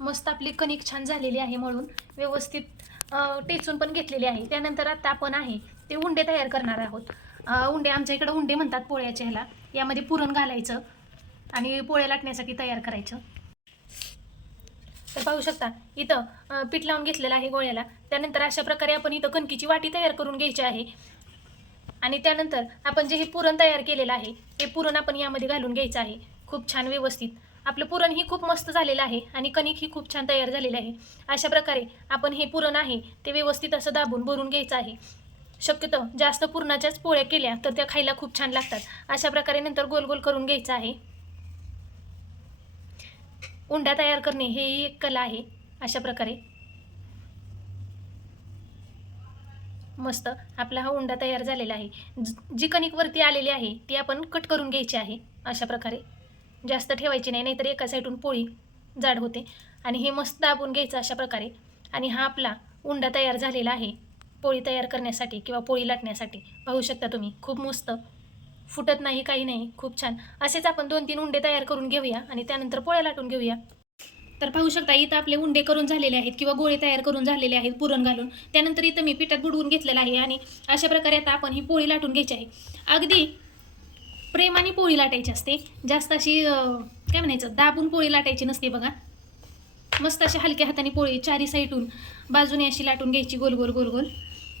मस्त आपली कणिक छान झालेली आहे, मळून व्यवस्थित टेचून पण घेतलेली आहे. त्यानंतर आता आपण आहे ते उंडे तयार करणार आहोत. उंडे आमच्या इकडे उंडे म्हणतात पोळ्याच्या ह्याला. यामध्ये पुरण घालायचं आणि पोळ्या लाटण्यासाठी तयार करायचं. तर पाहू शकता इथं पीठ लावून घेतलेलं आहे गोळ्याला. त्यानंतर अशा प्रकारे आपण इथं कणकीची वाटी तयार करून घ्यायची आहे आणि त्यानंतर आपण जे हे पुरण तयार केलेलं आहे ते पुरण आपण यामध्ये घालून घ्यायचं आहे. खूप छान व्यवस्थित आपलं पुरण ही खूप मस्त झालेलं आहे आणि कणिक ही खूप छान तयार झालेली आहे. अशा प्रकारे आपण हे पुरण आहे ते व्यवस्थित असं दाबून भरून घ्यायचं आहे. शक्यतो जास्त पुरणाच्याच पोळ्या केल्या तर त्या खायला खूप छान लागतात. अशा प्रकारे नंतर गोल गोल करून घ्यायचं आहे. उंडा तयार करणे हे एक कला आहे. अशा प्रकारे मस्त आपला हा उंडा तयार झालेला आहे. जी कणिक वरती आलेली आहे ती आपण कट करून घ्यायची आहे. अशा प्रकारे जास्त ठेवायची नाही, नाहीतर एका साईडून पोळी जाड होते. आणि हे मस्त दाबून घ्यायचं अशा प्रकारे. आणि हा आपला उंडा तयार झालेला आहे पोळी तयार करण्यासाठी किंवा पोळी लाटण्यासाठी. पाहू शकता तुम्ही, खूप मस्त फुटत नाही, काही नाही, खूप छान. असेच आपण 2-3 उंडे तयार करून घेऊया आणि त्यानंतर पोळ्या लाटून घेऊया. तर पाहू शकता इथं आपले उंडे करून झालेले आहेत किंवा गोळे तयार करून झालेले आहेत पुरण घालून. त्यानंतर इथं मी पिठात बुडवून घेतलेलं आहे आणि अशा प्रकारे आता आपण ही पोळी लाटून घ्यायची आहे. अगदी प्रेमाने पोळी लाटायची असते, जास्त अशी काय म्हणायचं दाबून पोळी लाटायची नसते बघा. मस्त अशा हलक्या हाताने पोळी चारी साईडून बाजूने अशी लाटून घ्यायची गोल गोल गोल गोल.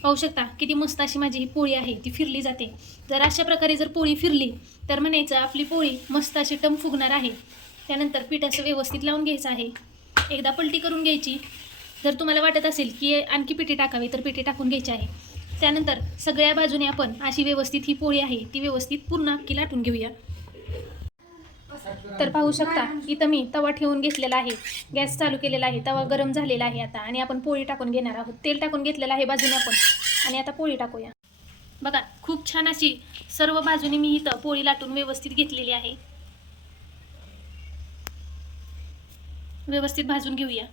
पाहू शकता किती मस्त अशी माझी ही पोळी आहे ती फिरली जाते. जर अशा प्रकारे जर पोळी फिरली तर म्हणायचं आपली पोळी मस्त अशी टम फुगणार आहे. त्यानंतर पीठ असं व्यवस्थित लावून घ्यायचं आहे. एकदा पलटी करून घ्यायची. जर तुम्हाला वाटत असेल की आणखी पिठी टाकावी तर पिठी टाकून घ्यायची आहे. त्यानंतर सगळ्या बाजूने आपण अशी व्यवस्थित ही पोळी आहे ती व्यवस्थित पूर्ण अख्खी लाटून घेऊया. तर पाहू शकता इथं मी तवा ठेवून घेतलेला आहे, गॅस चालू केलेला आहे, तवा गरम झालेला आहे आता आणि आपण पोळी टाकून घेणार आहोत. तेल टाकून घेतलेलं आहे बाजूने आपण आणि आता पोळी टाकूया. बघा खूप छान अशी सर्व बाजूने मी इथं पोळी लाटून व्यवस्थित घेतलेली आहे. व्यवस्थित भाजून घेऊया.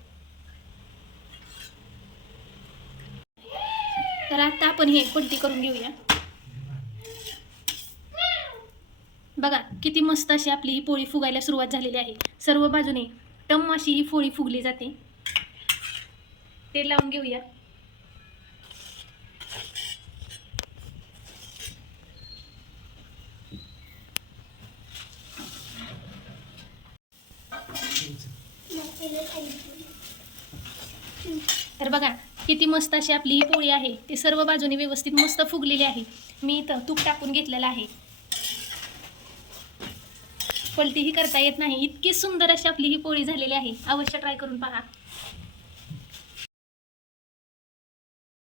तर आता आपण हे पलटी करून घेऊया. बघा किती मस्त अशी आपली ही पोळी फुगायला सुरुवात झालेली आहे. सर्व बाजूने टम अशी ही पोळी फुगली जाते. तेल लावून घेऊया. तर बघा किती मस्त अशी आपली ही पोळी आहे ती सर्व बाजूने व्यवस्थित मस्त फुगलेली आहे. मी इथं तूप टाकून घेतलेलं आहे. पलटीही करता येत नाही, इतकी सुंदर अशी आपली ही पोळी झालेली आहे. अवश्य ट्राय करून पहा.